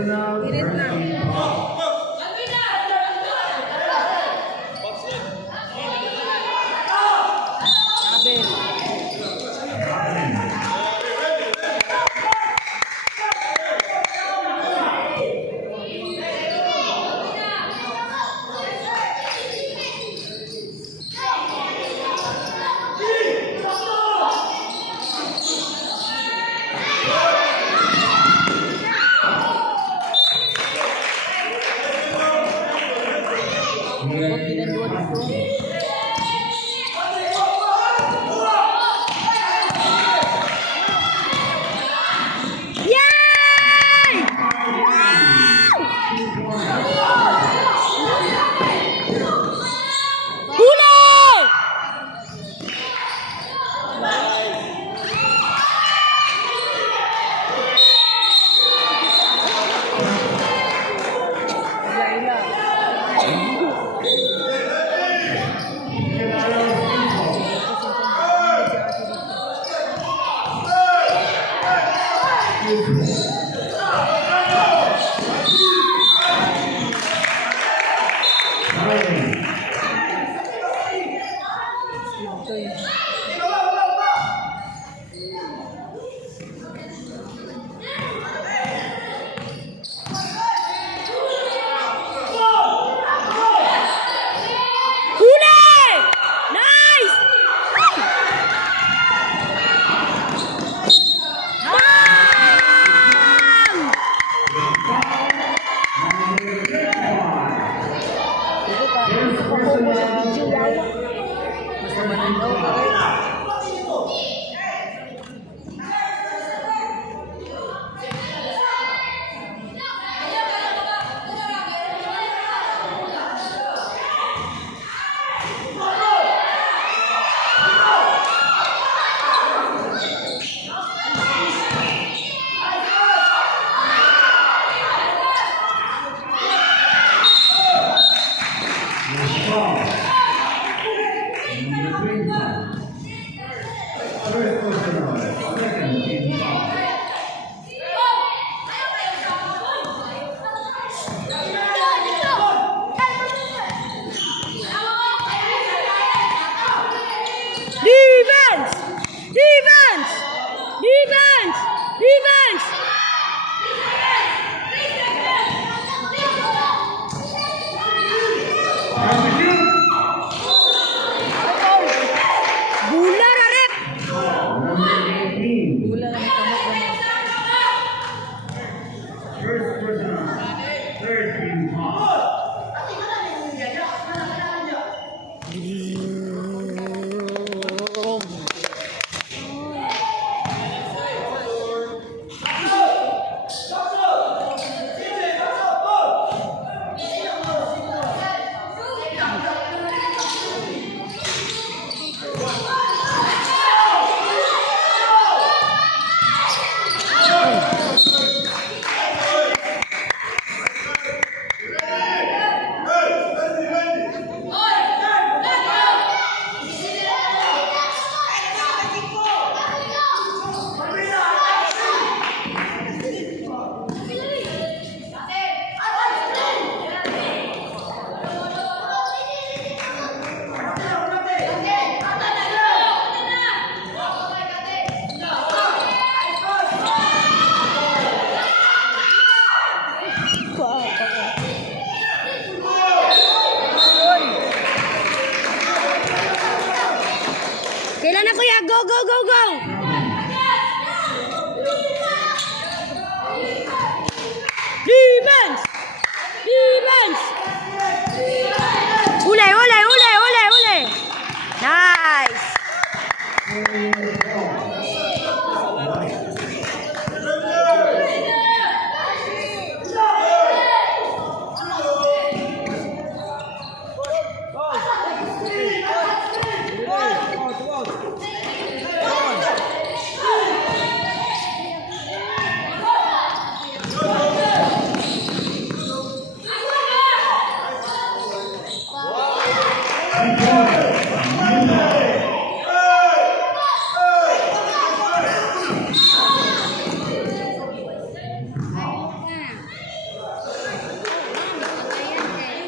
Pirit na.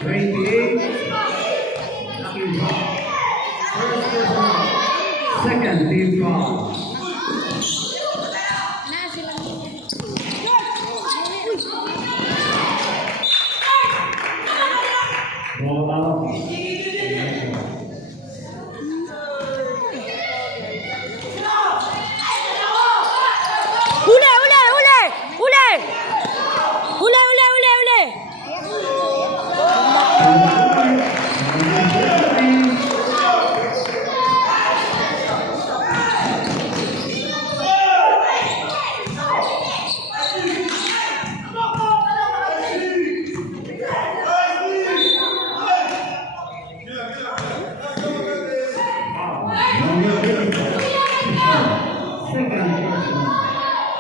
28. Team foul. First personal. Second team foul. Ball out. Huli!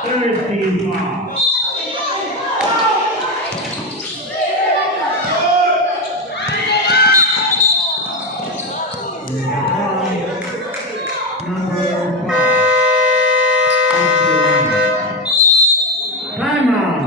Third team foul. Number 5. Timeout.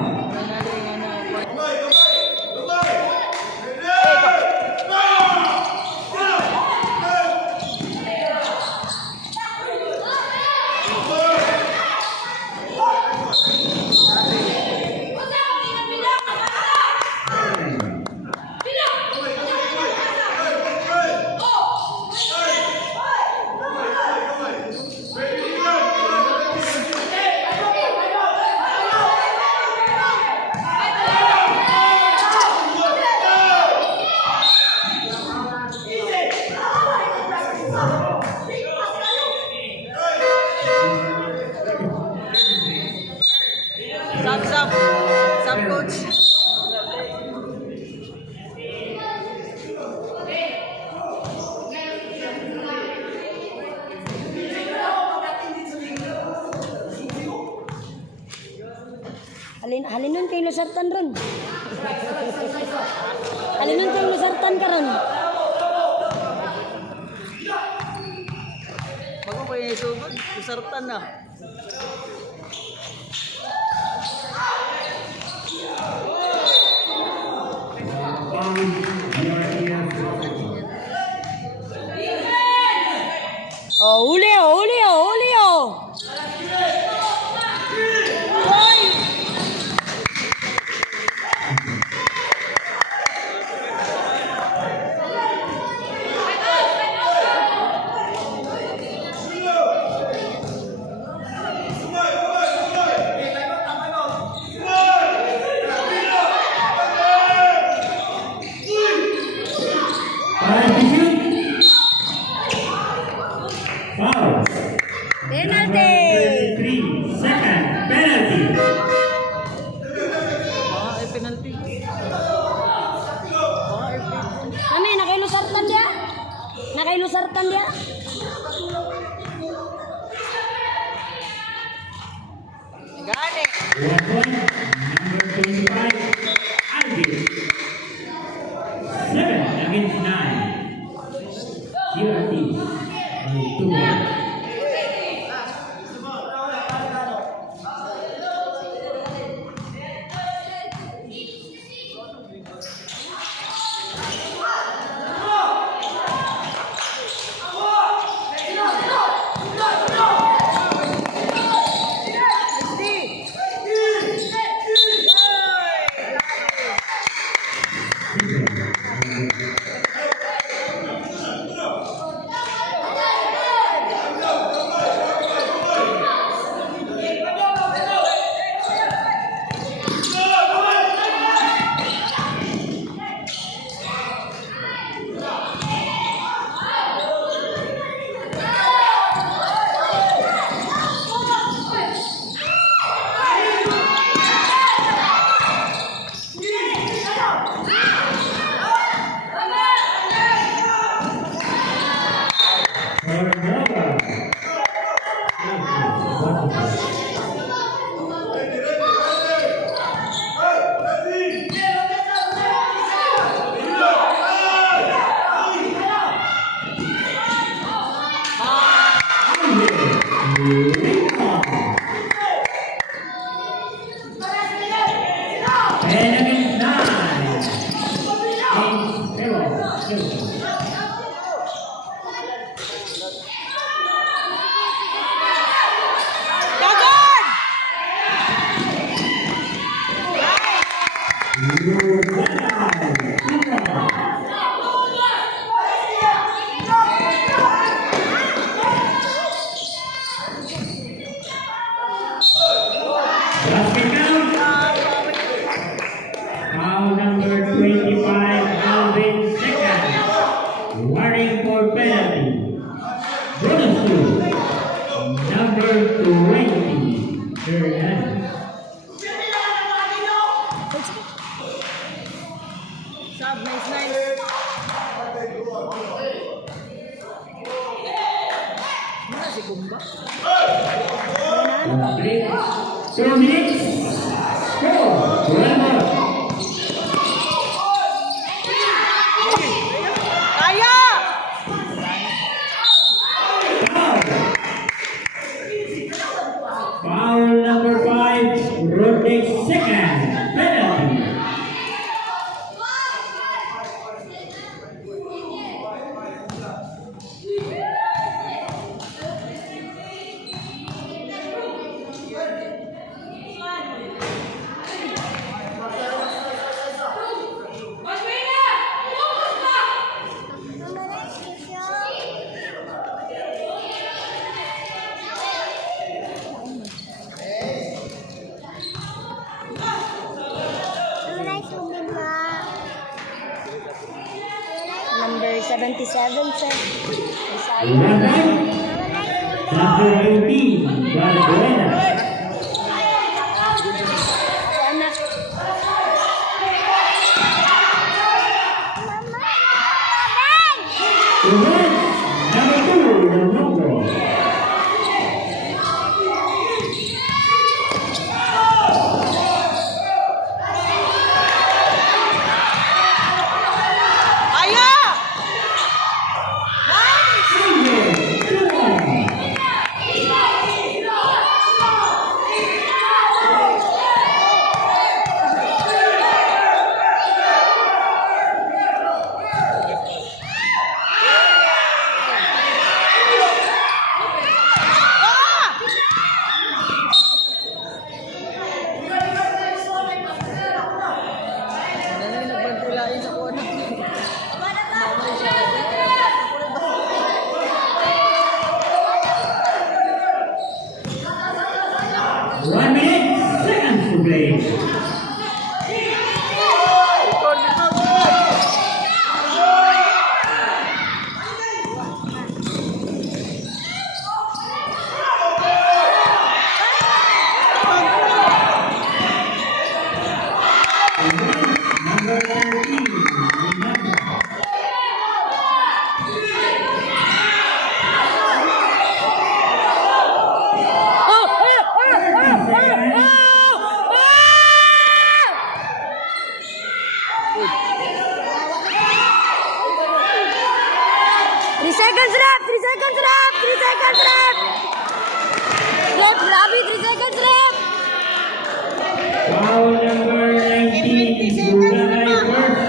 Sub coach. Halinon kay Lusartan ron. Halinon kay Lusartan ka ron. Bago pa yung isugod, Lusartan na. Oh, huli. Foul. Penalty. 33. Second penalty. Baka ay penalty. Kami, nakailusartan dia. Gani. 1 point. Number 25. Alvin. 7 against 9. GRT. 2. Enemy 9. Dagan! Basket count. Foul number 25, Alvin second. Warning for penalty. Bonus two. Number 20, Hernan. Sab, nice. Muna si Kumba. Break. 2 minutes. Score. 12 more. Kaya! Foul. Foul number 5, Rodney second. Penalty. Number 77, sir. Isaiah. Number 18, Valbuena. Sana. Number 2, Longo. Kaya! Nagbantulain sa kuwan. 1 minute, seconds to play. Number 13, remember. Three seconds left! 3 seconds left! 3 seconds left! Left, Rabi, 3 seconds left! Foul number 19, July first.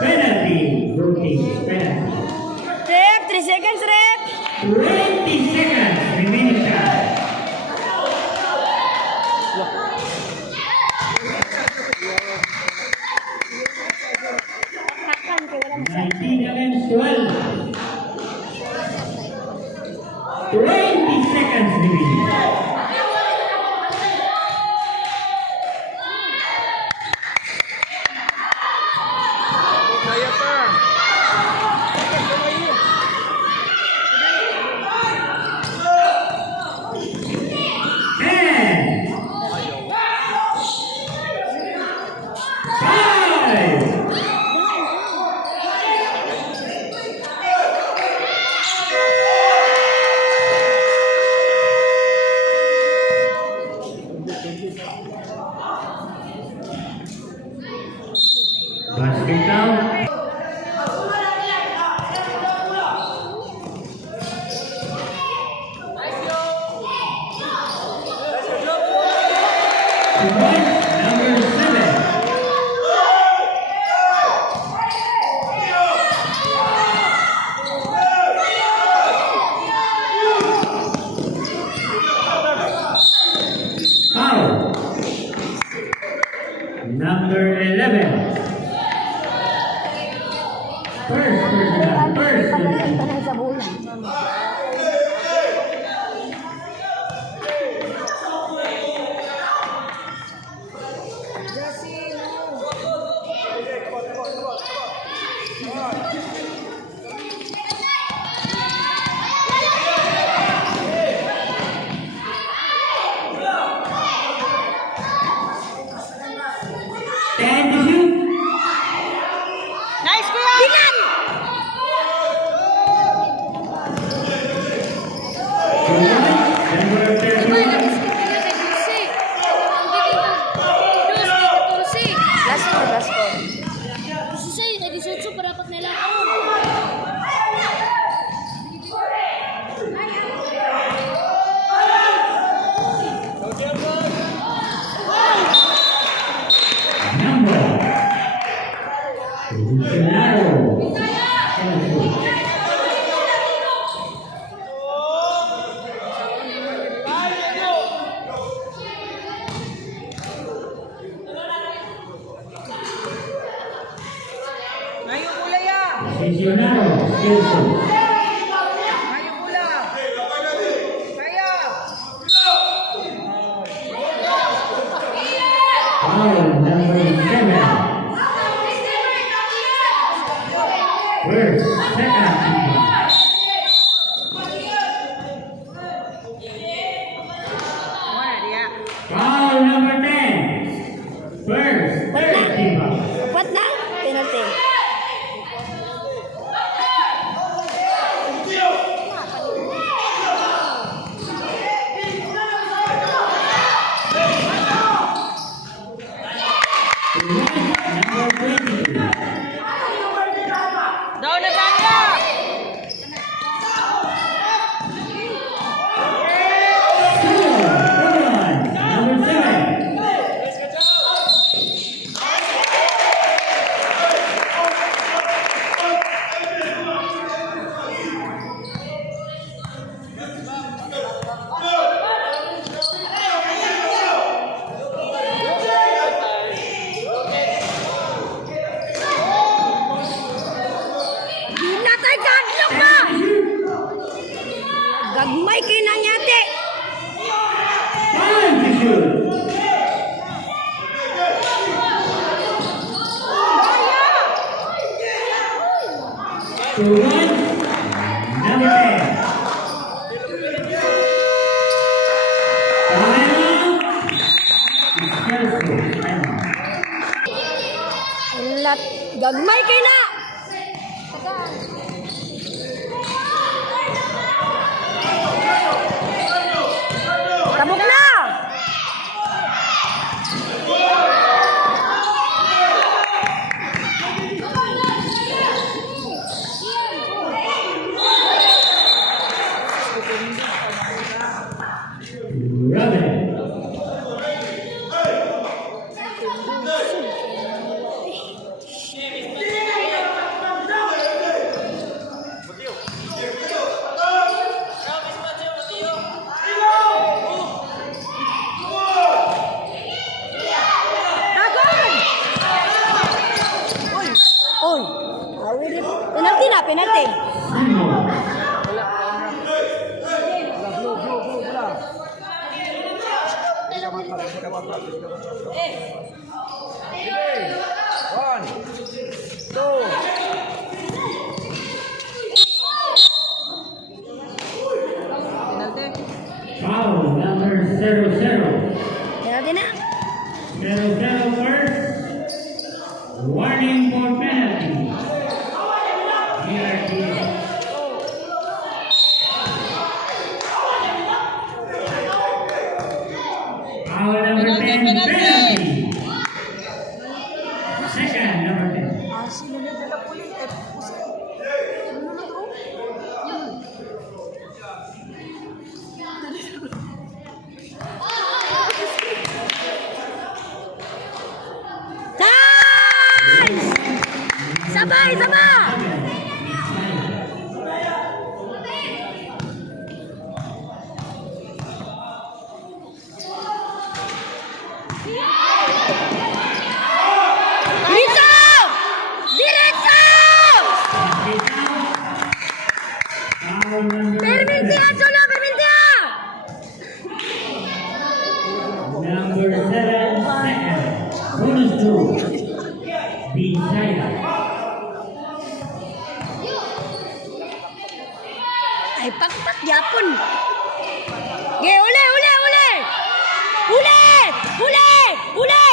Penalty, Rookie, penalty. Left, 3 seconds left! 20 seconds remaining time. Kakan, kaya wala na. 19 against 12. 20 seconds remaining. Kaya pa. And 5. Basket count. Number 7. personal. Pagkakanta sa bulan. Ten to shoot. Nice, kuya! Bilan! Number 31. Last four, last four. Number. Luciano. Ngayong pula ya! Luciano. Silson. Ngayong pula! Kaya! Foul number 7. First, second. Wala dia. Foul number 10. First, third team. Upat na? Penalty. Number 22. Daw na kanya! Number 7. Natay kadlok ba? Gagmay kay nanyate. Time to shoot. To one. Number 10. Time out. Time out. Lat gagmay kay na. Tabok na. Robin. Oy. Penalty na, penalty. Simo. One, two. Penalty. Foul number 00. Penalty na. 00 first. Warning for penalty. Here it is. Foul number 10, penalty. Second, number 10. Sino na dala pulis? Ano na to? Nice! Sabay, sabay! Diretso! Diretso! Bisaya. Ay, pakpak, yapon. Ge, uli, uli, uli! Uli! Uli! Uli!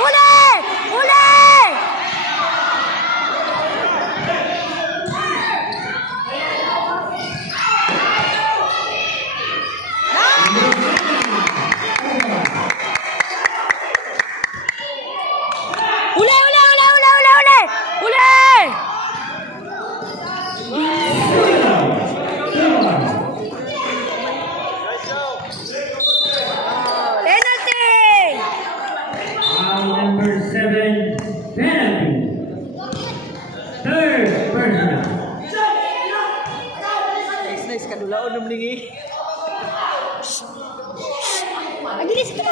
Uli! Uli! Uli, uli, uli, uli, uli, uli! Uli! Penalty! Foul number 7, penalty. Third personal. Nice, nice. Kadulaon ng lingi. Lagi di situ.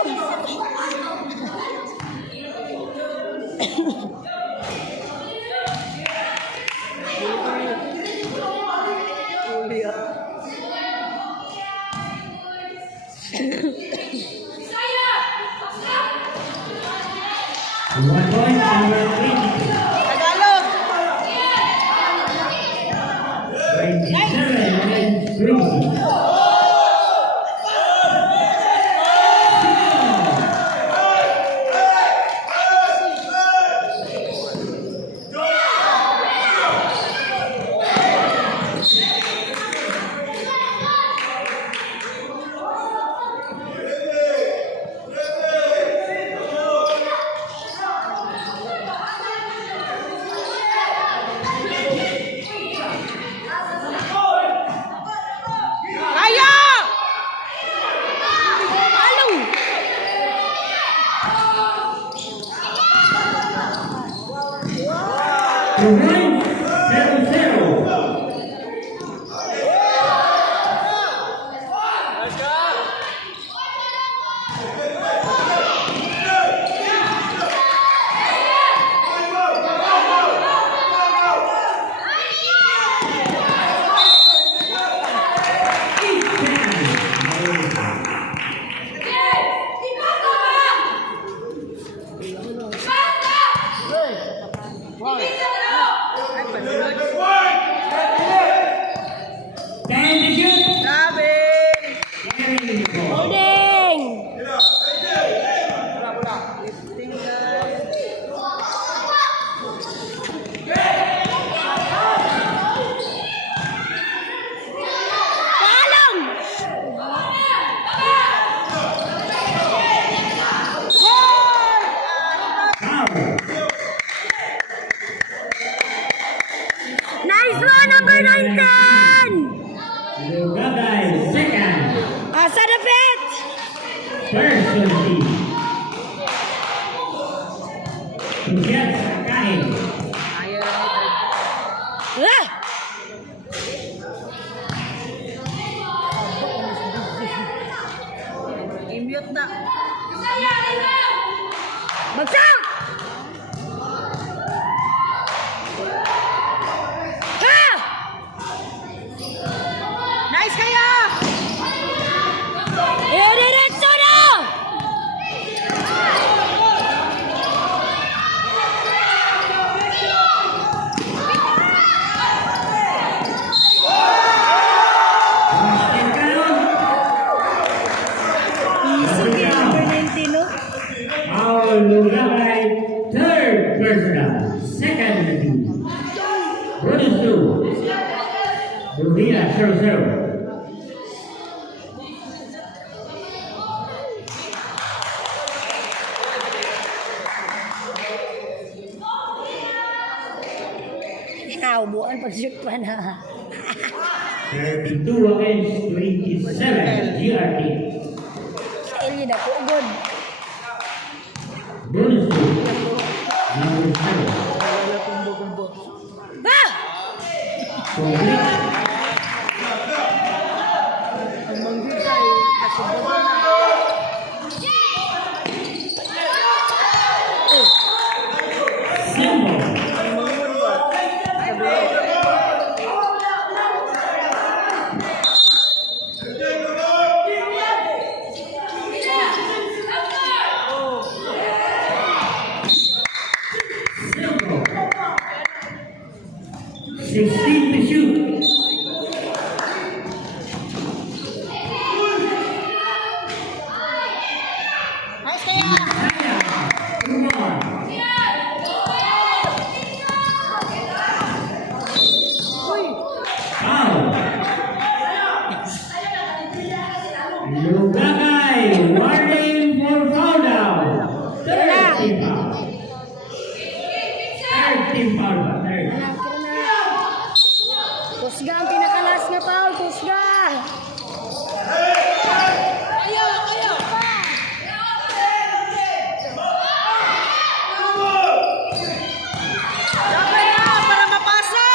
Uli ah. One point, number 22. Tagalog! 27 against 20. Kaya! Halo. Behind 0-0. Stand to shoot. Grabe! Carrying the ball. Holding. Wala, wala. Lifting guys. Palong. Foul. Nice one, number 19. Lugagay, second. Asa the pit. Person team. Tugyat sa kain. Ayaw na ito. Ah. I-mute na. Bagsak. Ha! Nice kaya! Diretso na. Lost and count. Sige, number 19, no? Foul Lugagay, third personal. Second team. Bonus 2. Rubina 0-0. Naubuan pag-shoot pa na. 32 against 27. GRT. Ili na po, good. Bonus 2. Number 7. Wala kumbo-kumbo. Ha! Complete. Ang manggitay, kasubukan na. Symbol. Ang mangun ba? 16 to shoot. Ayos kaya. Two more. Uy. Foul. Lugagay, warning for foul down. Third team foul. Third team foul ba? Third. Kusga ang pinakalas nga foul, Kusga. Dapat na para mapasa.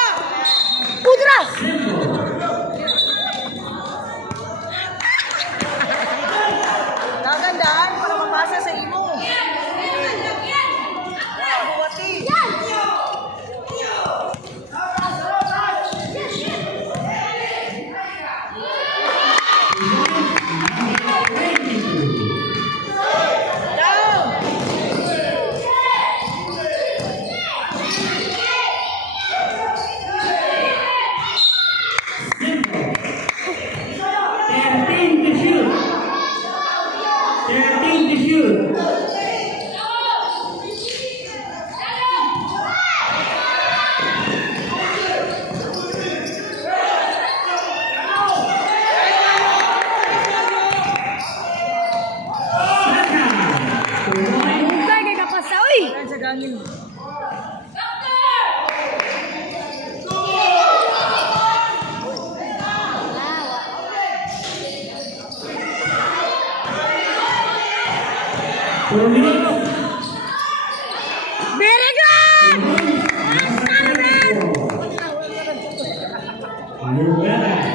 Pudra! Gagandaan para mapasa sa imo. Buwati. Down. Thirteen to shoot. 13 to shoot. Hugay kay kapasa, uy! Ayan sa gangin. Four minutes. Very good! Lugagay.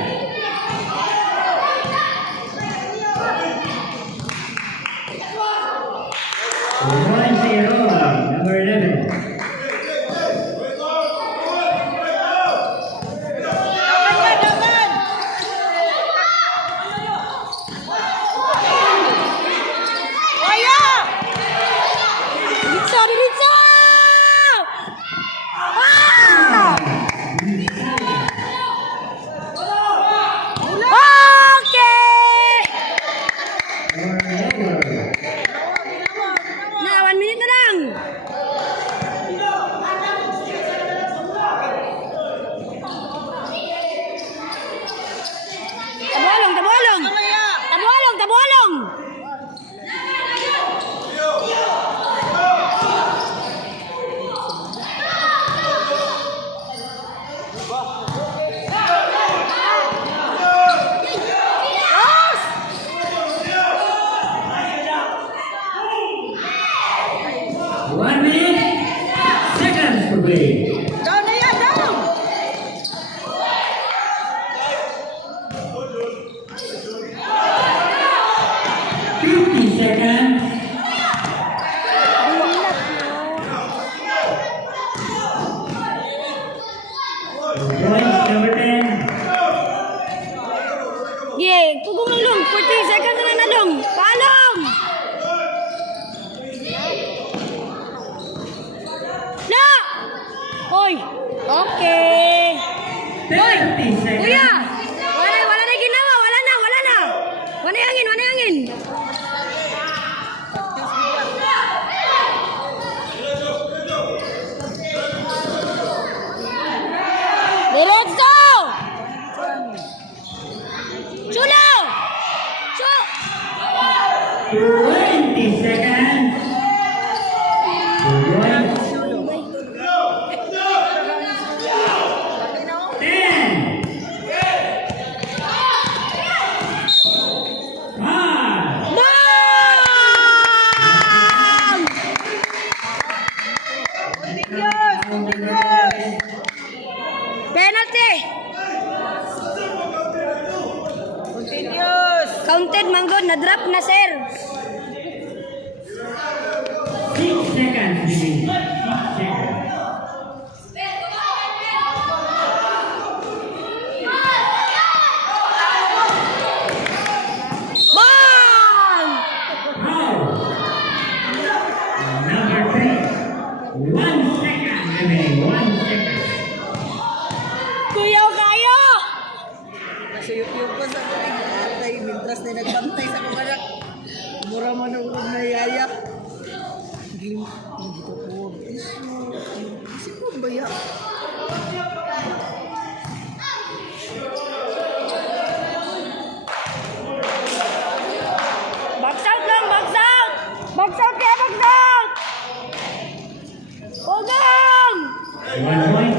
One zero. Number 11. Dapat na, dapat. Kaya. Diretso, diretso! Ah! Okay! Na, 1 minute na lang. Tabolong, tabolong! Kaya. Tabolong, tabolong! Yes! 1 minute. Seconds to play. Down na yan, down. Fifty seconds. Points number 10. Yay, pugong long, 40 seconds na na long. Palong! Na! Hoy! Okay! 30 seconds. Kuya! Wala na ginawa, wala na. Wala yung hangin. Diretso! Chulo! 20 seconds. Points. 10. 5. Bang! Penalty! Continuous. Counted, manggod. Na-drop na, sir. 6 seconds. 6 seconds. Bang! Foul. Number 3. 1 second remaining. 1 second. 1 point.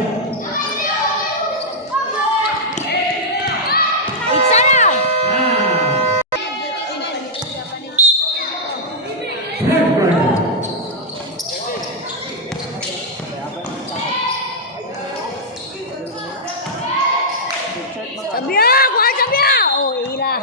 Isa na. Third quarter. Sabya! Kuha sabya! Oh, ira.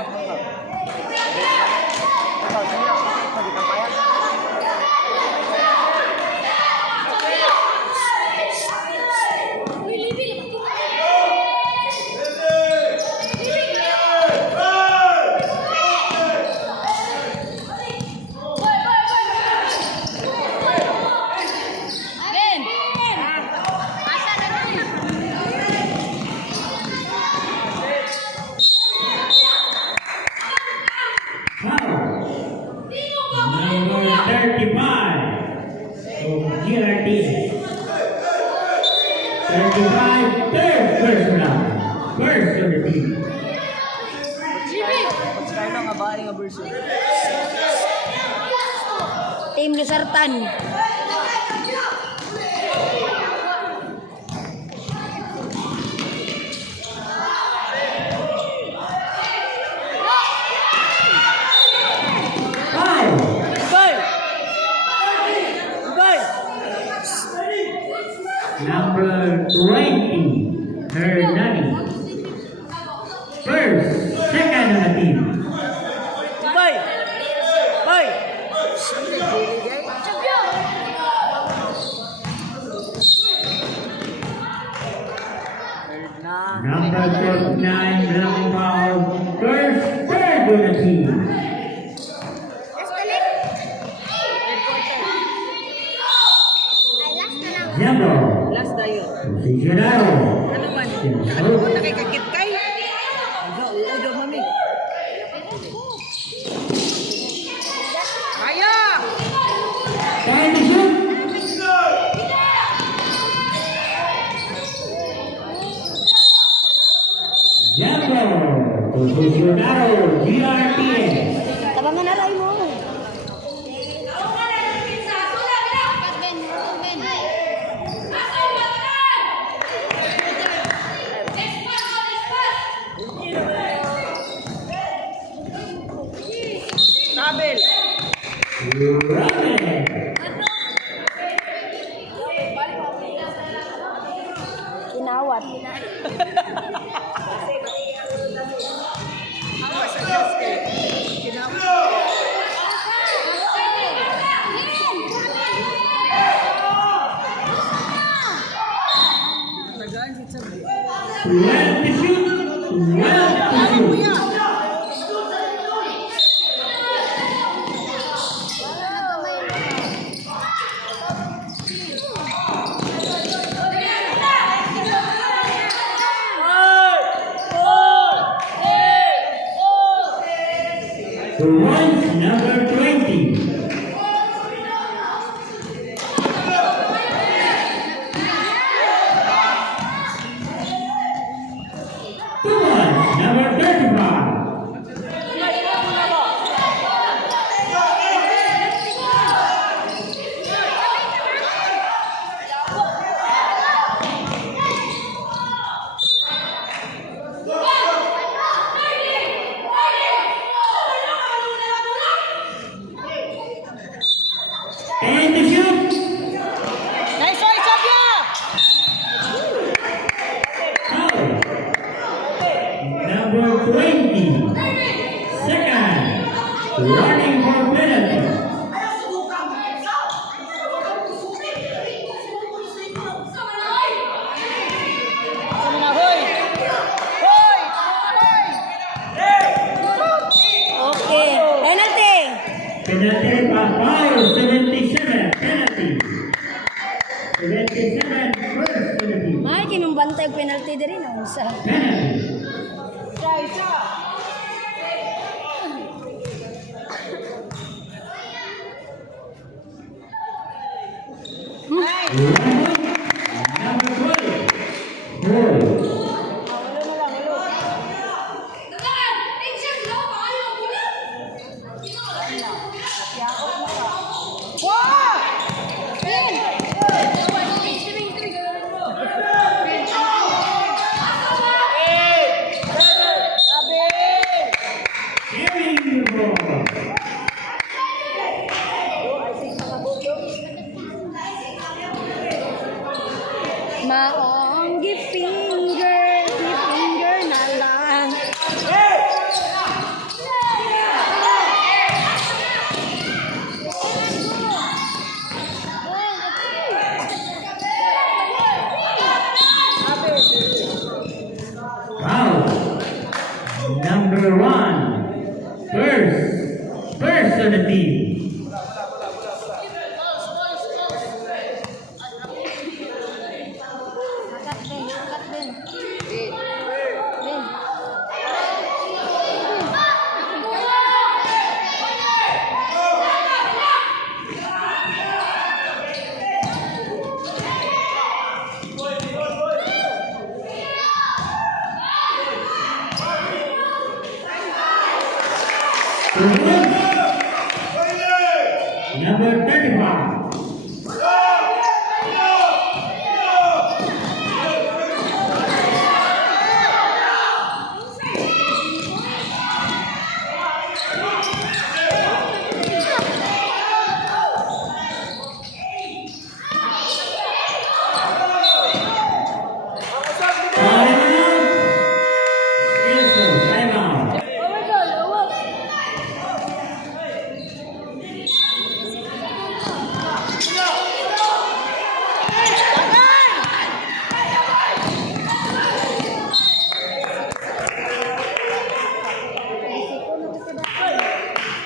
Foul. Number 35. So, GRT. 35, third personal. First of the team. Pag-style lang nga ba nga version? Team Lusartan. Five. Goal! Goal! Number 20, Hernani. First, second of the team. Goal! Goal! Third na. Number 49, Blanco. First, third of the team. Diablo. Last tayo. Posicionado. Ano man? Ano? Ano nakikakit kay? Udo, mami. Kaya! Time to shoot. Diablo. Posicionado. GRTS. Tabangan na rin mo. Tabel! Running. Kinawat. Ako sa Jessica. Kinawat. Nagaan si Sabi. 12 to shoot. 12 to shoot. The one's number 20. The one's number 35. And the shoot. Nice one, Sabia! Foul. Number 20. Second. Running for penalty. Ano na, hoy! Hoy! Okay. Penalty. Penalty pa foul. 77. Penalty. 77. First penalty. May kinumbantay og penalty diri na unsa. Penalty. Number 12. Goal. Maong gifinger na lang. Foul. Number 1. First on the team. Angkat Ben. Ben. Number 35.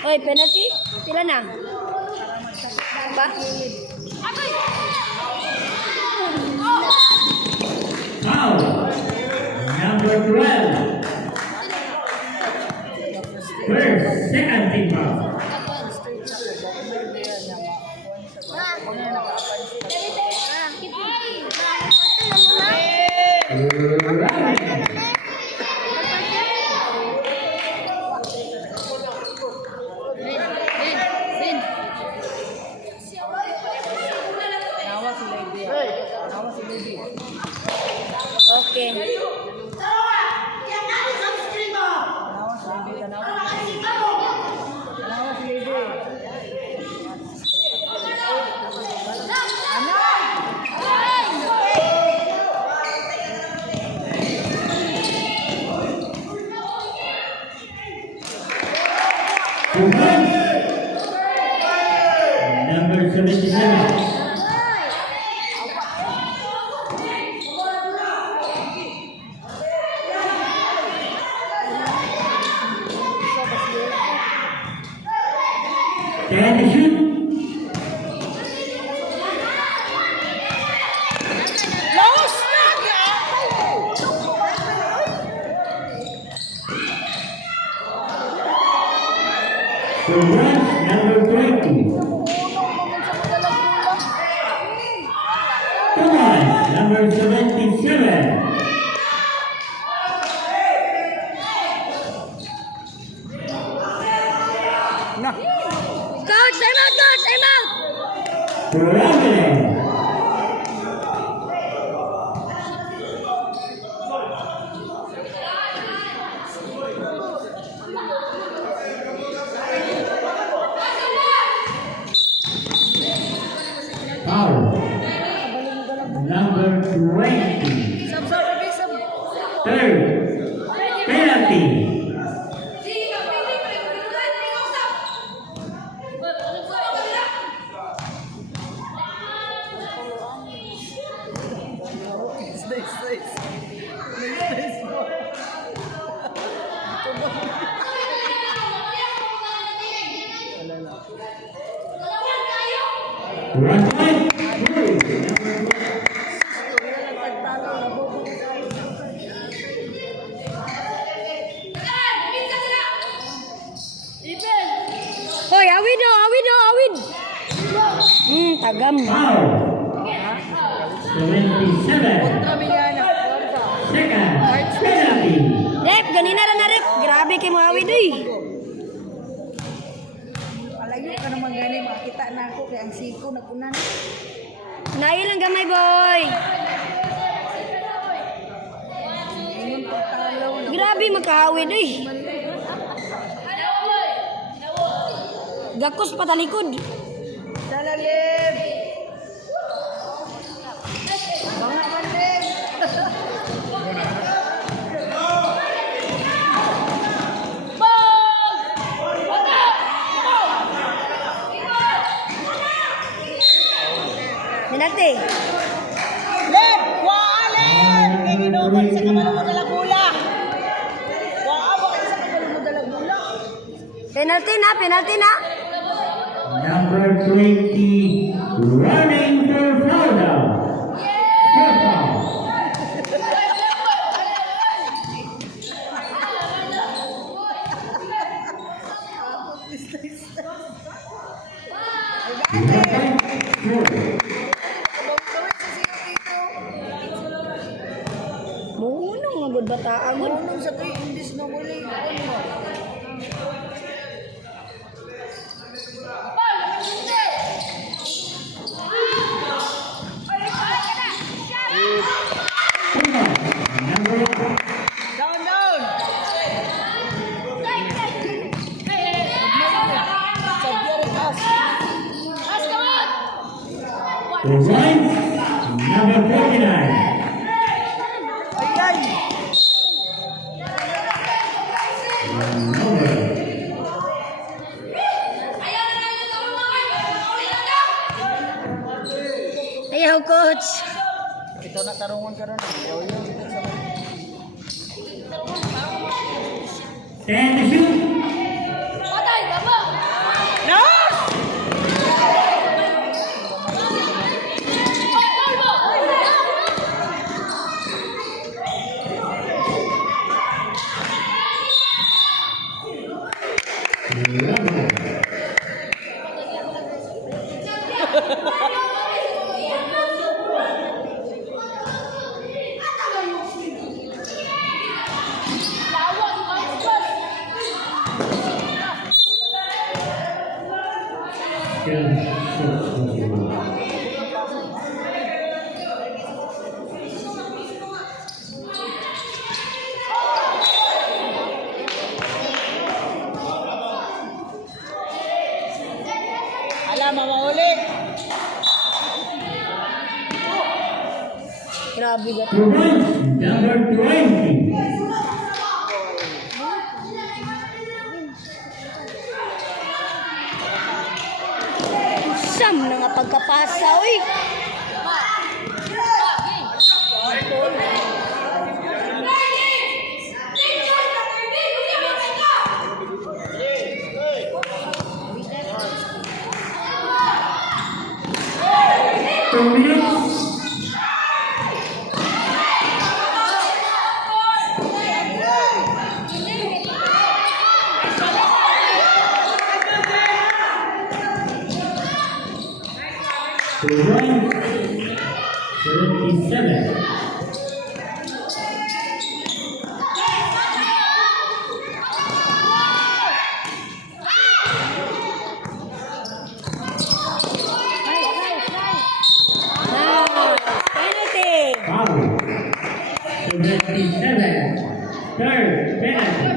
Oy, penalty? Pila na? Ba? Foul. Number 12. Second team foul. Okay. Number 77. Can you shoot? Los! The rush, number 20. Come on, number 77. Coach, time out, coach, time out! Traveling. Foul. Number 20. Third. Penalty. One point. Hoy, awid no, awid no, awid! Tagam. Foul. 27. Second. Penalty. Rep, ganina lang na rep. Grabe kay mga awid eh. Alayo ka naman gani, makita na ako kaya ang siko na kunan. Nailang gamay, boy. Ingon pagtalaw na. Grabe magkahawid eh. Gakos patalikod. Dalalib! Mga mande! Lep! Waalin! Kay ginukon sa kabalong mo dalang bola. Waawa kayo sa kabalong mo dalang bola. Penalty na, penalty na. Number 20, running for foul down. Foul foul. Gawin sa siyo dito. Munong mga good bataan mo. Unong sa tuyo, imbis na muli. Ano? Down, down! Sabihan us. Right, number 49. Ayan! Number Ayaw, coach. Ito na tarungan ka rin. Stand to shoot. No! Alam, mamaulit! Grabe ka. Number 20. Sam na nga pagkapasa, uy. Right, 37. Penalty. Foul. 27. Third penalty.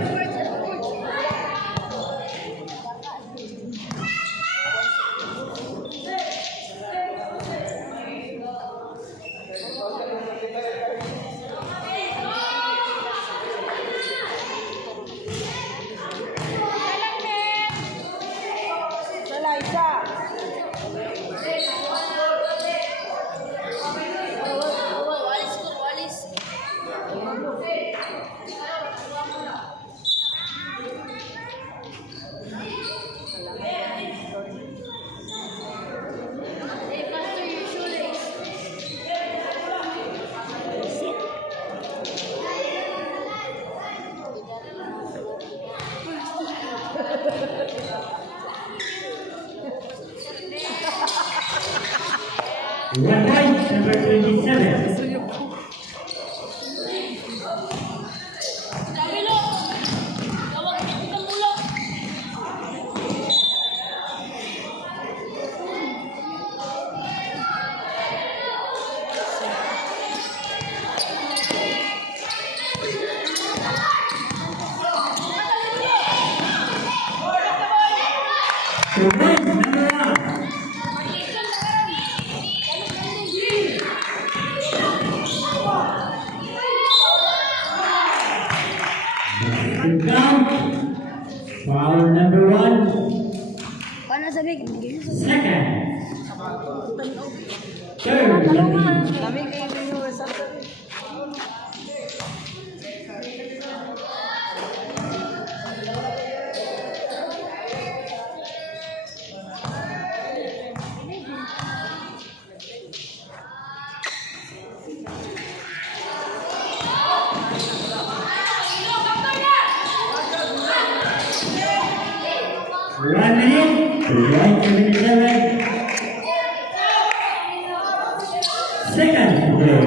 One point, number 27. The win, number 1. The count. Foul number 1. Paano sabi? Second. Third. team. Kami kayo viewers. One minute, 1:77 seconds to go.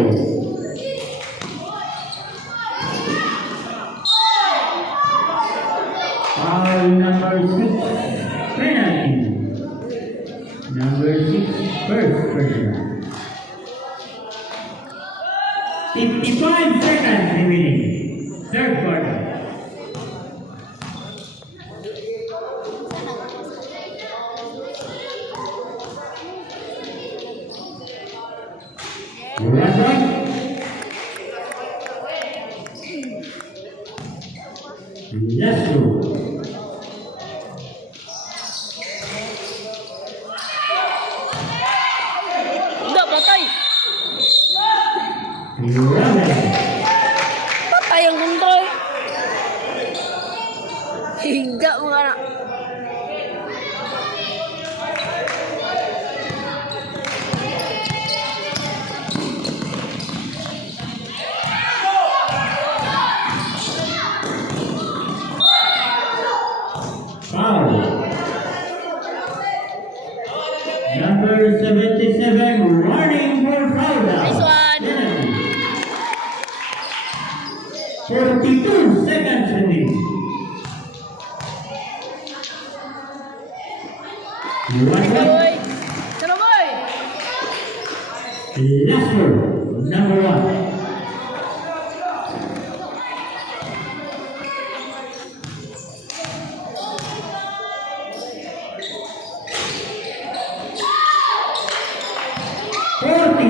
Foul number 6, penalty. Number 6, first personal. 55 seconds remaining. Third quarter. Last one. Last two. Udah, patay. Patay ang kontrol. Higa mo ka na. Foul. Number 77, warning for foul. Nice one. Penalty. 42 seconds remaining. Last one. Boy. Sana boy. Last one. Number 1.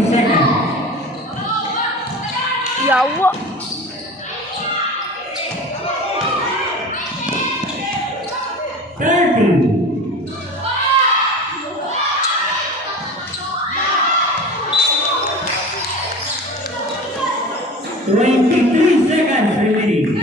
Seconds. Yawa. $23 seconds remaining.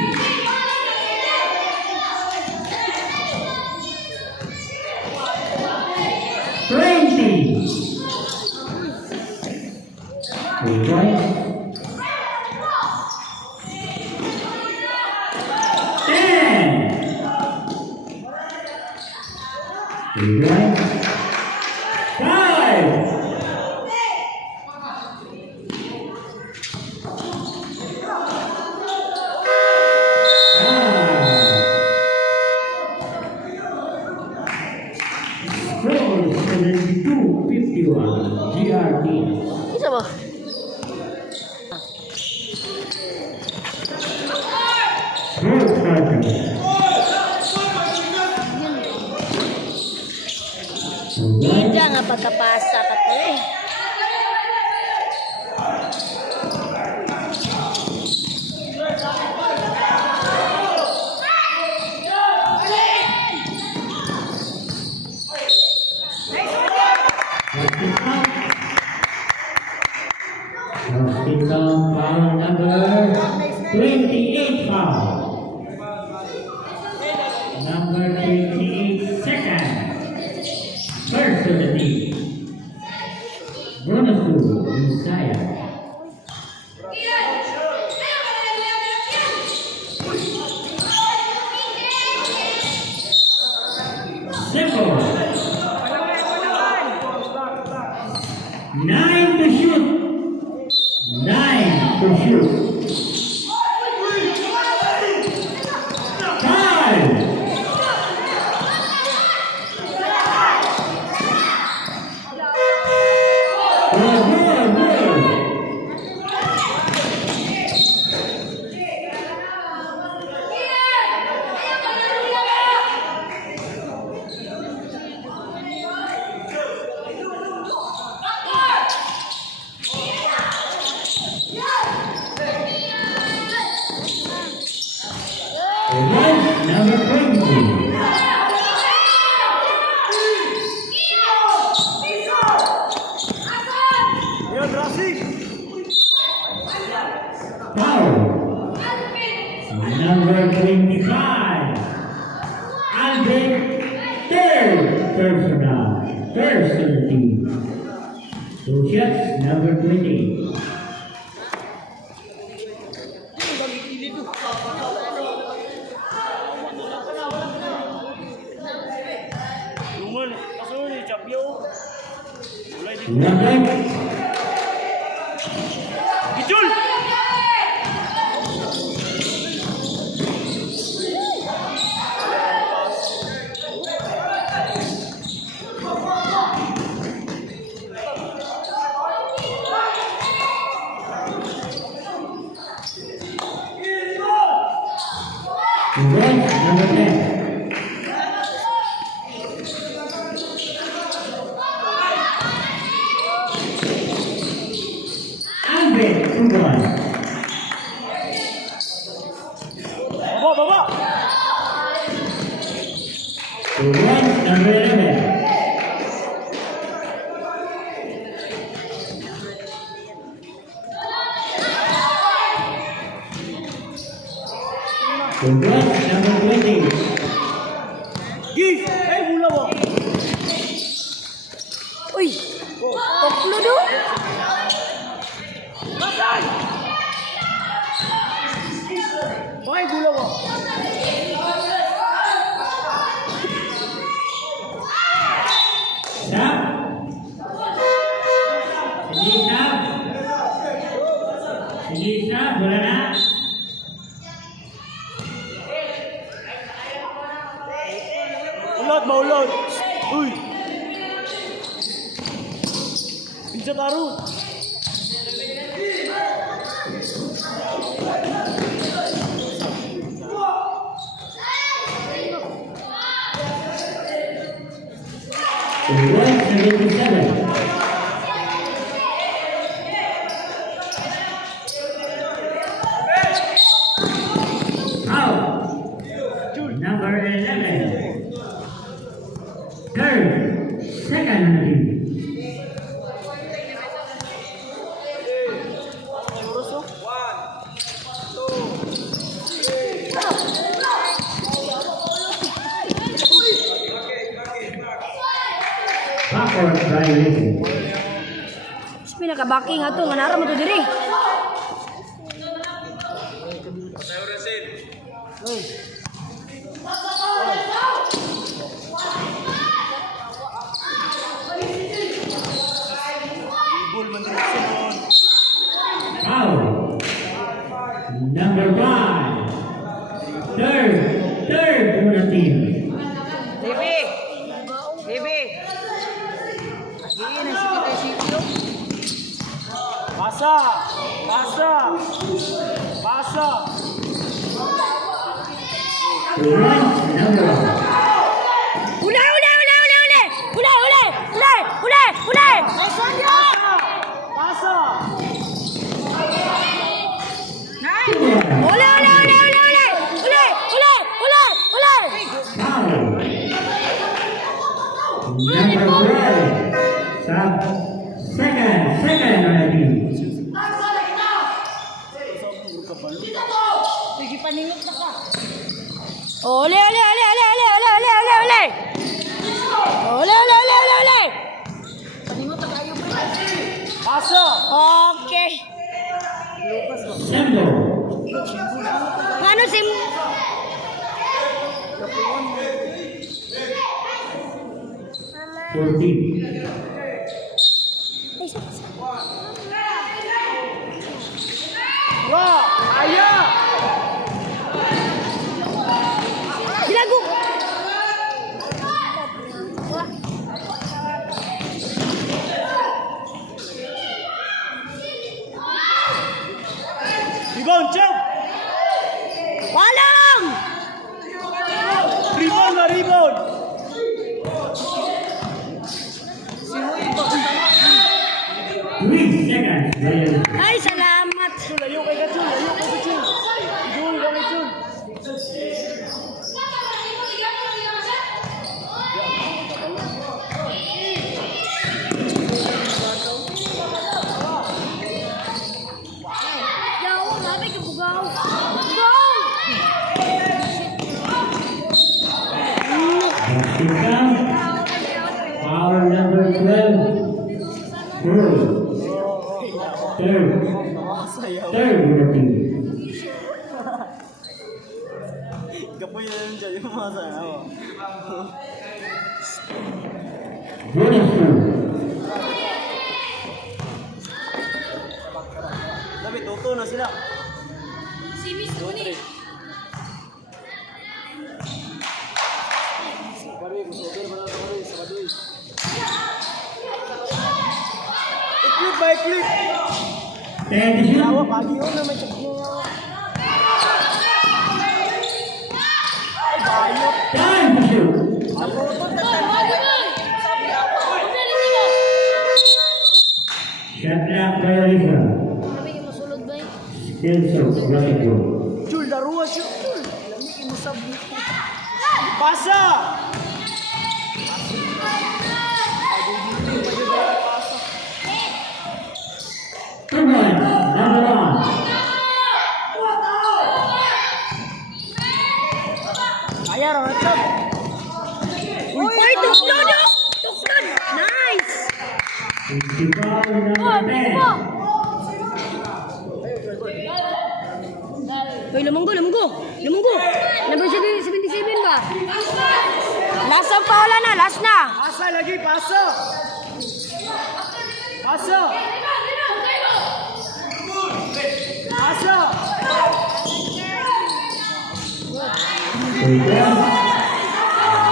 GRT. Isa ba? Hindi nga pagkapasa ka to eh. Foul number 28 foul. Number 28 second. First to the team. Bonus to Messiah. Simple. 9 to shoot. 9 to shoot. 5. Foul. Number 25. Albert third personal. First on the team. Two shots, number 20. Number Gijul! number 10. Albert, 2-1. Baba! 2-1, number 11. Two-1, number 20. Gis! Mula mo! Uy! Poklo do! Masay! Mula mo! Stop. Sige, stop. Sige, stop. Wala na. Maulod! Uy! Pinsa taru! One, number 7. Out. Number 11. Third, second on the team. Backward violation. Pinaka-backing nga to, nga nara mo to diri. Foul. Number 5. Third on the team. Bibi! Bibi! Agiin ang sikit ay sityo. Pasa! Pasa! Pasa! One, number 1. Uli! Uli! Uli! Uli! Uli! Uli! Uli! Uli! Uli! Uli! Pasa! Uli! Uli! Uli! Uli! Uli! Uli! Uli! Uli! Foul. Number 12. Second on the team. Sige, paningot na ka. Uli! Uli! Uli! Uli! Uli! Uli! Uli! Uli! Uli! Uli! Uli! Uli! Uli! Uli! Paningot na kayo ba? Pasa! Okay. Sembo. Ano sim? Fourteen. Wah! Aya! Dilago. Rebound, Chang! Walang! Rebound na rebound! 3 seconds. Violation. Ay, salamat. Chul, ayaw kay ka, Chul! Ayaw kay ka, Chul! Chul, kami, Chul! Yaw, mabig Third routine. Kapoy na yun dyan, yung mga sayaw. Bonus 2. Dapat, tuto na sila. I-clip ba, i-clip? 10 to shoot. Yawa, pagi yun na may check mo. Ay, bayot. Time to shoot. Sa proton, Shot clock violation. Skill shot, right goal. Jul, daruwa siya. Jul, lamikin mo sabi ko. Pasa! Two points, number 1. Kaya, Ranchab. Uy, tuklod! Tuklod! Nice! 55, number 10. Uy, lumunggo! Number 77 ba? Last ang paula na, last na! Pasa lagi, pasa! Pasa! Pasa!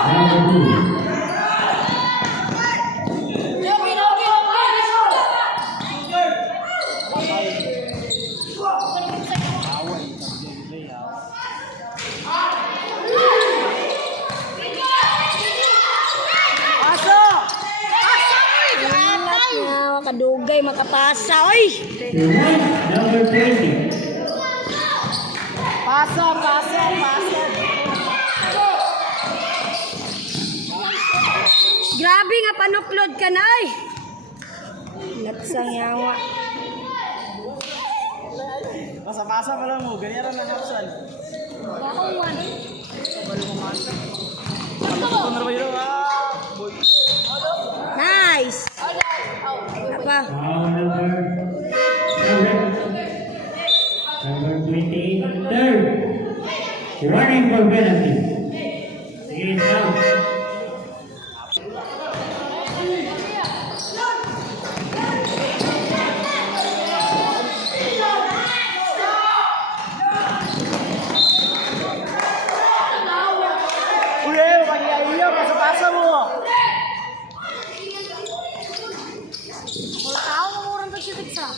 Number 2. Pasa! Ilat nga, makadugay, makapasa. Uy! Number 20. Pasa, pasa, pasa! Grabe nga, panuklod ka na ay! Latsang yawa. Pasa-pasa pa lang mo, ganyan lang napsan. Bakawan. Ito na ba yun? Boy. Nice! Apa? Foul number 28, third. Running for penalty. It is out. Uy, mag-iya-iya, pasa-pasa mo. Tao na murang pagsitig sa.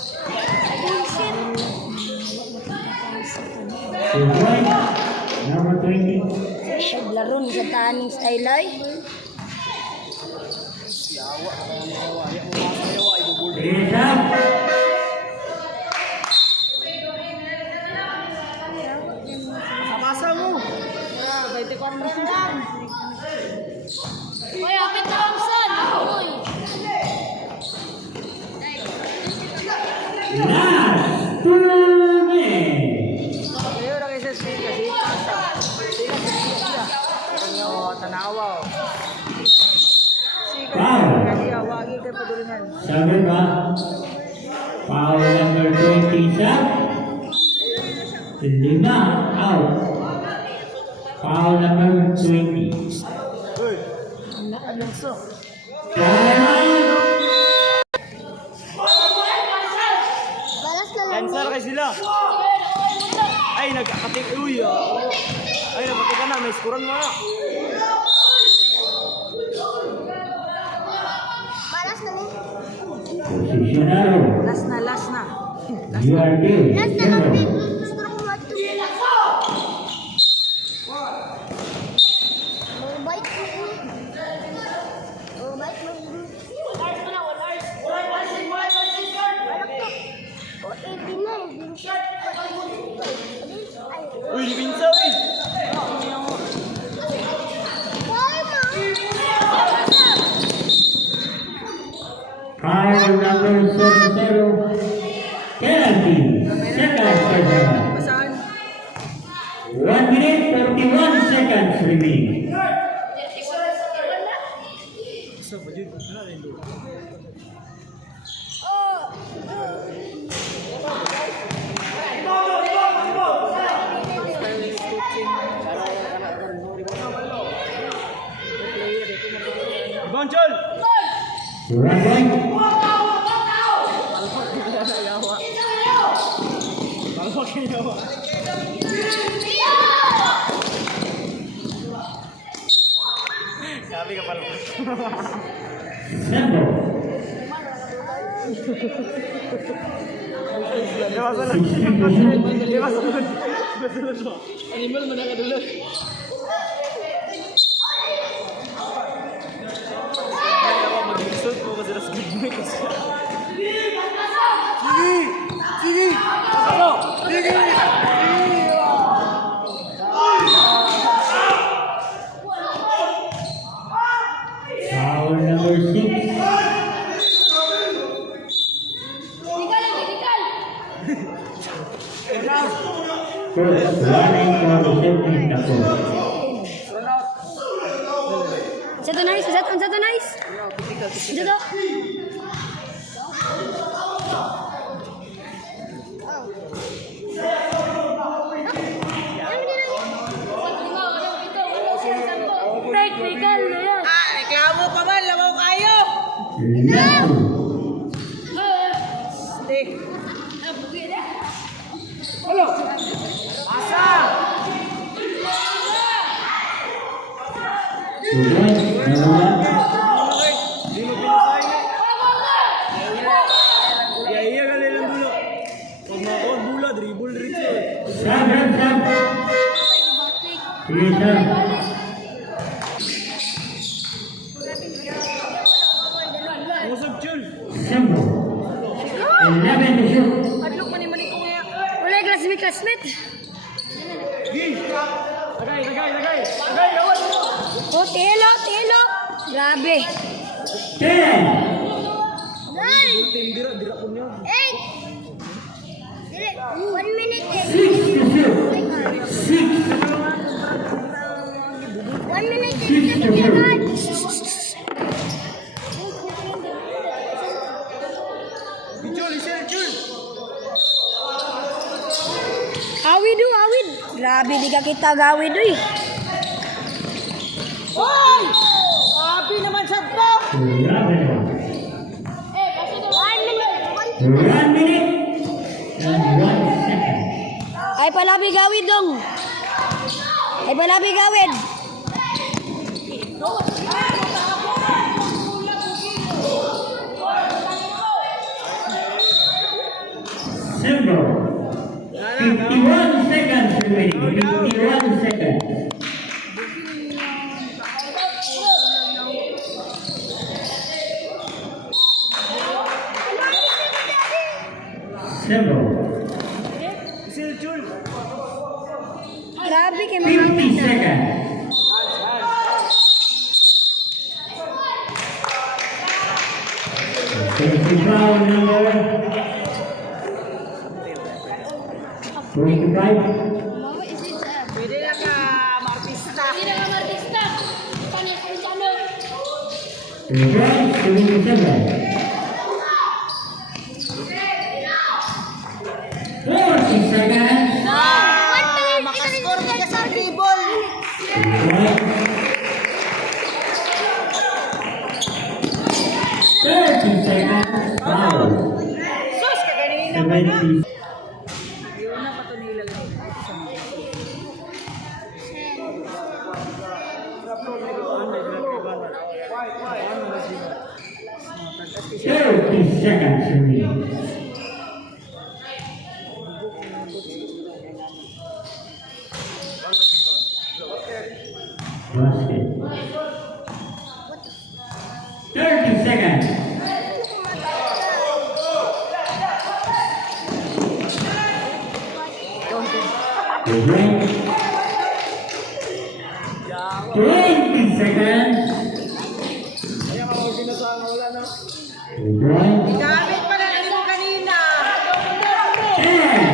Two points, number 20. Naglaro ni sa taning style ay. Yawa, kaya mo yawa. Ayaw mo pasa, yawa, ibubul. It is out. Pasa-pasa mo. Uy, apit na kamsan! Uy! Last 2 minutes. Ayaw na kayo sa speed kasi pasa. Tanawa. Foul. Wagi kayo padulingan. Sabi ba? Foul number 20 sa 5 out. Foul number 20. Uy, anong so? Time. Cancel kayo sila. Ay, nagkakatik. Uy, ay, nagkatik ka na. May skuran mo na. Positionado. Last na. You are good. Zero. Uy, libinsa, uy. Foul number 70. Penalty. Second personal. 1 minute 41 seconds remaining. So, pwede ko na rin doon. 1 point. Palpak yawa. Sabi ka palpak. Sample. Dewa sunod. 16 to shoot. Dewa sunod. Sunod mo. Animal man ang kadulot. Kaya ako mag-result mo kasi nas good mo kasi. Sige! Sige! Ano? Sige! Foul number 6. First running for the shooting the court. Satu nice, satu nice. Satu. Technical na yan. Ah, reklamo pa man, labaw kayo. Left. Hindi. Two points. Number 1. Di mo pinasay. Iya kali lang dulo. Pag makaon bula, dribble rin siya. Sam. Sige, Sam. Musog chul. Simple. 11 to shoot. Adlok mani-mani ko nga. Wala classmate. Gi. Tagay. Awat. Oh, telo. Grabe. 10. Team dira po niyo. 1 minute. 6 to shoot. 6. 1 minute. 6 to shoot. Chul. Awid. Grabe, di ka kita gawid eh. Hoy! Sabi naman sa to. 11. 1 minute. And 1 second. Ay palabi gawid dong. Simple. 51 seconds remaining. 51 seconds. Simple. Chul. Grabe kay 50 seconds. Safety foul number 25. Pwede na ka, martista. LeBron 77. 40 seconds. Makaskor ka sa dribble. Right. 30 seconds. Foul. Sus, kaganina. 70. Yun na pa ito nilang. 30 seconds remaining. Basket. 30 seconds. The break. 20 seconds. Ayan ako ginasama wala na. The break. Gamit pa na mo kanina. 10.